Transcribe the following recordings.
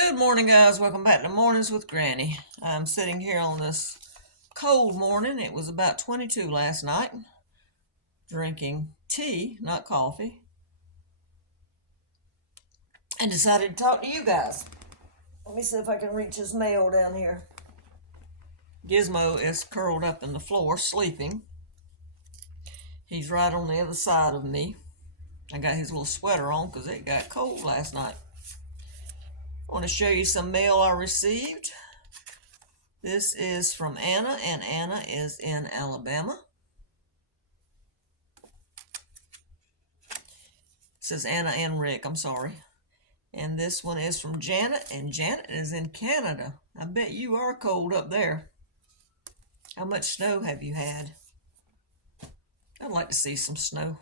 Good morning, guys. Welcome back to Mornings with Granny. I'm sitting here on this cold morning. It was about 22 last night, drinking tea, not coffee, and decided to talk to you guys. Let me see if I can reach his mail down here. Gizmo is curled up in the floor, sleeping. He's right on the other side of me. I got his little sweater on because it got cold last night. I want to show you some mail I received. This is from Anna, and Anna is in Alabama. It says Anna and Rick, I'm sorry. And this one is from Janet, and Janet is in Canada. I bet you are cold up there. How much snow have you had? I'd like to see some snow.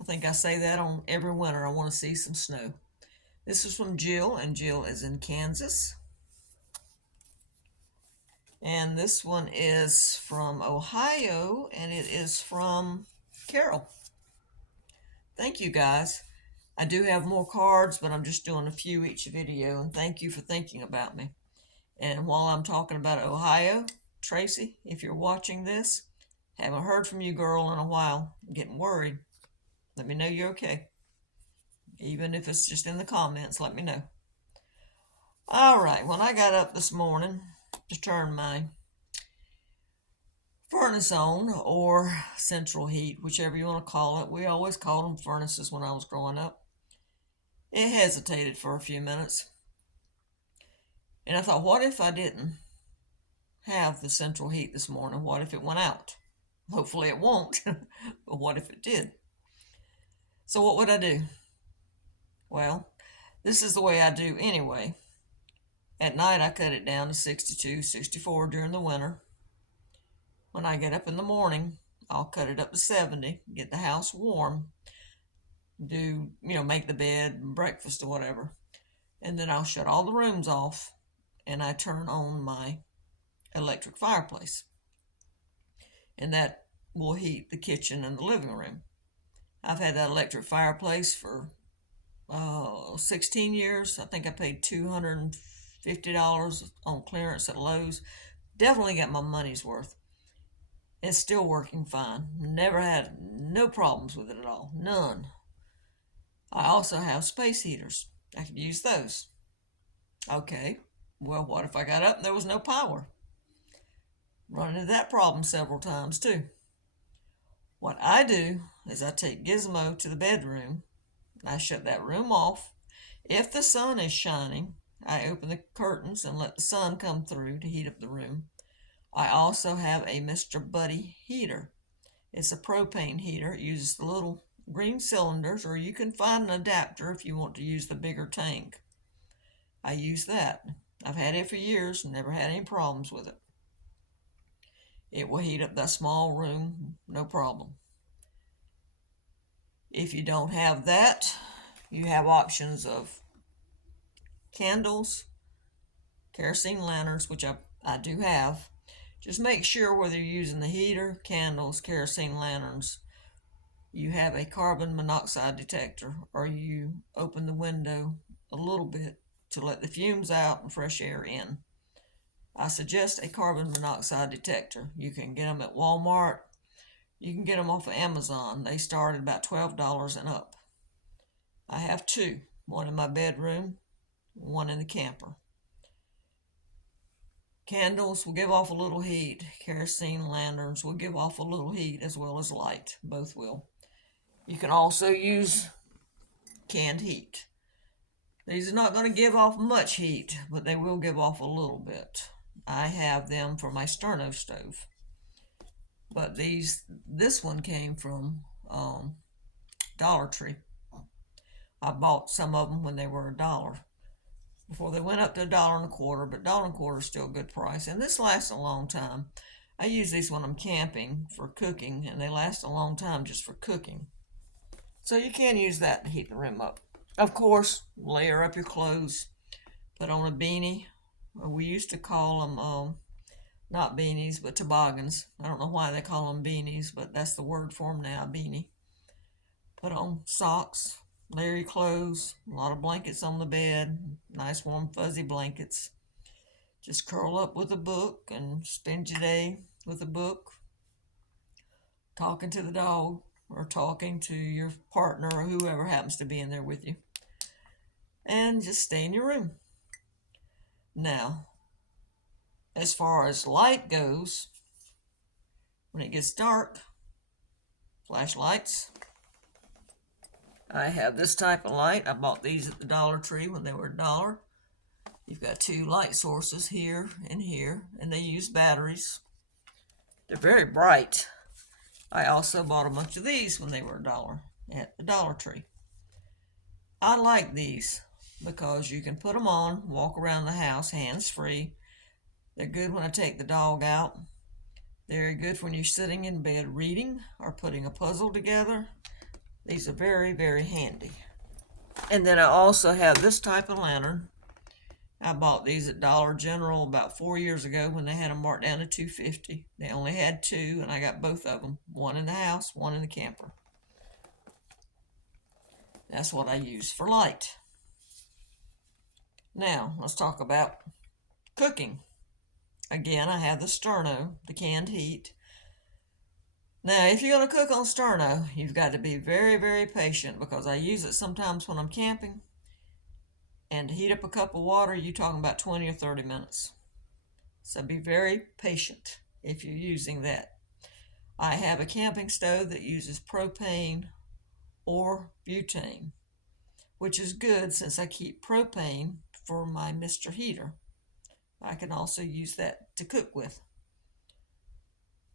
I think I say that on every winter. I want to see some snow. This is from Jill, and Jill is in Kansas. And this one is from Ohio, and it is from Carol. Thank you, guys. I do have more cards, but I'm just doing a few each video, and thank you for thinking about me. And while I'm talking about Ohio, Tracy, if you're watching this, haven't heard from you, girl, in a while. I'm getting worried. Let me know you're okay. Even if it's just in the comments, let me know. All right, when I got up this morning to turn my furnace on, or central heat, whichever you want to call it. We always called them furnaces when I was growing up. It hesitated for a few minutes. And I thought, what if I didn't have the central heat this morning? What if it went out? Hopefully it won't, but what if it did? So what would I do? Well, this is the way I do anyway. At night I cut it down to 62, 64 during the winter. When I get up in the morning, I'll cut it up to 70, get the house warm, make the bed, breakfast, or whatever. And then I'll shut all the rooms off, and I turn on my electric fireplace. And that will heat the kitchen and the living room. I've had that electric fireplace for 16 years. I think I paid $250 on clearance at Lowe's. Definitely got my money's worth. It's still working fine. Never had no problems with it at all. None. I also have space heaters. I could use those. Okay, well, what if I got up and there was no power? Run into that problem several times too. What I do is I take Gizmo to the bedroom. I shut that room off. If the sun is shining, I open the curtains and let the sun come through to heat up the room. I also have a Mr. Buddy heater. It's a propane heater. It uses the little green cylinders, or you can find an adapter if you want to use the bigger tank. I use that. I've had it for years and never had any problems with it. It will heat up that small room, no problem. If you don't have that, you have options of candles, kerosene lanterns, which I do have. Just make sure whether you're using the heater, candles, kerosene lanterns, you have a carbon monoxide detector, or you open the window a little bit to let the fumes out and fresh air in. I suggest a carbon monoxide detector. You can get them at Walmart. You can get them off of Amazon. They start at about $12 and up. I have two, one in my bedroom, one in the camper. Candles will give off a little heat. Kerosene lanterns will give off a little heat as well as light. Both will. You can also use canned heat. These are not going to give off much heat, but they will give off a little bit. I have them for my sterno stove. But this one came from Dollar Tree. I bought some of them when they were $1. Before they went up to $1.25, but $1.25 is still a good price. And this lasts a long time. I use these when I'm camping for cooking, and they last a long time just for cooking. So you can use that to heat the room up. Of course, layer up your clothes. Put on a beanie. We used to call them, not beanies, but toboggans. I don't know why they call them beanies, but that's the word for them now, beanie. Put on socks, layer your clothes, a lot of blankets on the bed, nice warm fuzzy blankets. Just curl up with a book and spend your day with a book, talking to the dog or talking to your partner or whoever happens to be in there with you. And just stay in your room. Now, as far as light goes, when it gets dark, flashlights. I have this type of light. I bought these at the Dollar Tree when they were $1. You've got two light sources here, and they use batteries. They're very bright. I also bought a bunch of these when they were $1 at the Dollar Tree. I like these because you can put them on, walk around the house hands-free. They're good when I take the dog out. They're good when you're sitting in bed reading or putting a puzzle together. These are very, very handy. And then I also have this type of lantern. I bought these at Dollar General about 4 years ago when they had them marked down to $2.50. They only had two, and I got both of them. One in the house, one in the camper. That's what I use for light. Now, let's talk about cooking. Again, I have the sterno, the canned heat. Now, if you're going to cook on sterno, you've got to be very, very patient because I use it sometimes when I'm camping. And to heat up a cup of water, you're talking about 20 or 30 minutes. So be very patient if you're using that. I have a camping stove that uses propane or butane, which is good since I keep propane for my Mr. Heater. I can also use that to cook with.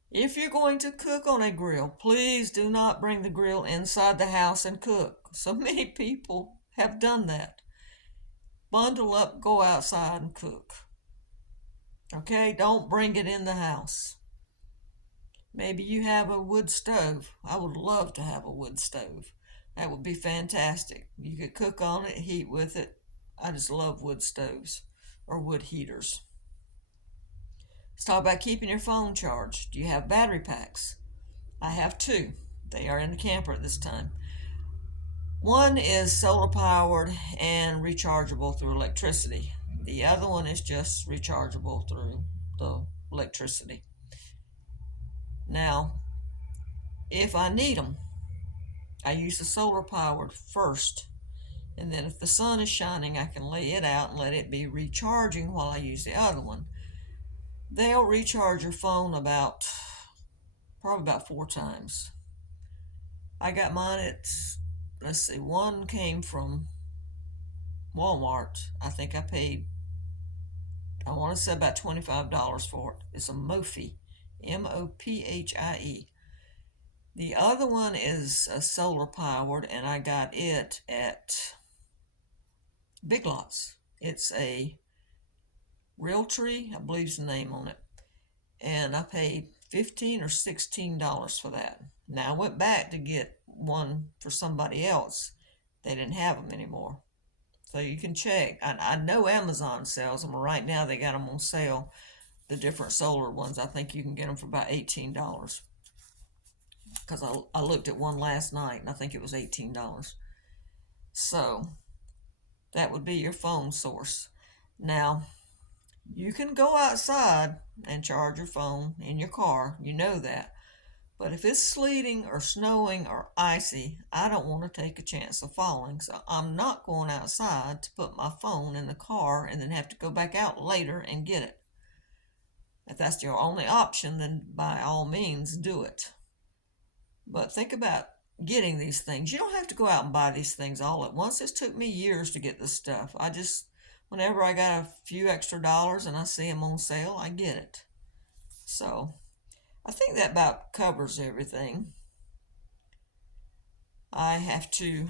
If you're going to cook on a grill, please do not bring the grill inside the house and cook. So many people have done that. Bundle up, go outside and cook. Okay, don't bring it in the house. Maybe you have a wood stove. I would love to have a wood stove. That would be fantastic. You could cook on it, heat with it. I just love wood stoves or wood heaters. Let's talk about keeping your phone charged. Do you have battery packs? I have two. They are in the camper at this time. One is solar powered and rechargeable through electricity. The other one is just rechargeable through the electricity. Now, if I need them, I use the solar powered first. And then if the sun is shining, I can lay it out and let it be recharging while I use the other one. They'll recharge your phone probably about 4 times. I got mine at, one came from Walmart. I think I paid, I want to say about $25 for it. It's a Mophie, Mophie. The other one is solar powered, and I got it at Big Lots. It's a Realtree, I believe is the name on it. And I paid $15 or $16 for that. Now I went back to get one for somebody else. They didn't have them anymore. So you can check. I know Amazon sells them. Right now they got them on sale. The different solar ones, I think you can get them for about $18. Because I looked at one last night and I think it was $18. So that would be your phone source. Now, you can go outside and charge your phone in your car. You know that. But if it's sleeting or snowing or icy, I don't want to take a chance of falling. So I'm not going outside to put my phone in the car and then have to go back out later and get it. If that's your only option, then by all means do it. But think about getting these things. You don't have to go out and buy these things all at once. It took me years to get this stuff. Whenever I got a few extra dollars and I see them on sale, I get it. So I think that about covers everything. I have to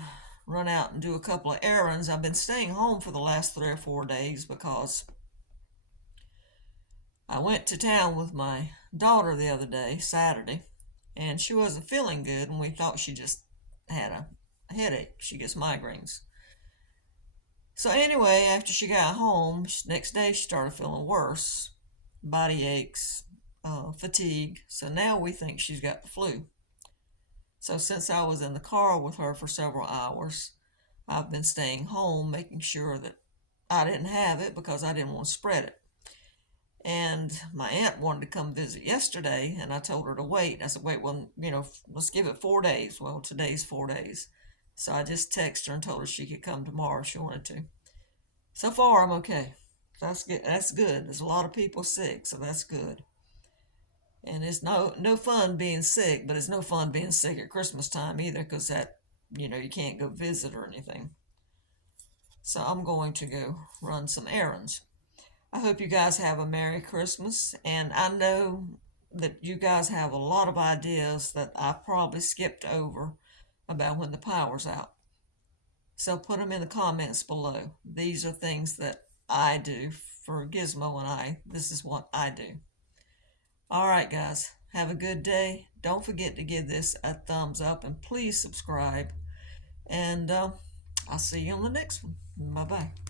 run out and do a couple of errands. I've been staying home for the last 3 or 4 days because I went to town with my daughter the other day, Saturday, and she wasn't feeling good, and we thought she just had a headache. She gets migraines. So anyway, after she got home, next day she started feeling worse. Body aches, fatigue. So now we think she's got the flu. So since I was in the car with her for several hours, I've been staying home, making sure that I didn't have it because I didn't want to spread it. And my aunt wanted to come visit yesterday, and I told her to wait. I said, wait, well, let's give it 4 days. Well, today's 4 days. So I just texted her and told her she could come tomorrow if she wanted to. So far, I'm okay. That's good. That's good. There's a lot of people sick, so that's good. And it's no fun being sick, but it's no fun being sick at Christmas time either, because you can't go visit or anything. So I'm going to go run some errands. I hope you guys have a Merry Christmas, and I know that you guys have a lot of ideas that I probably skipped over about when the power's out. So put them in the comments below. These are things that I do for Gizmo and I. This is what I do. All right, guys, have a good day. Don't forget to give this a thumbs up and please subscribe. And I'll see you on the next one. Bye bye.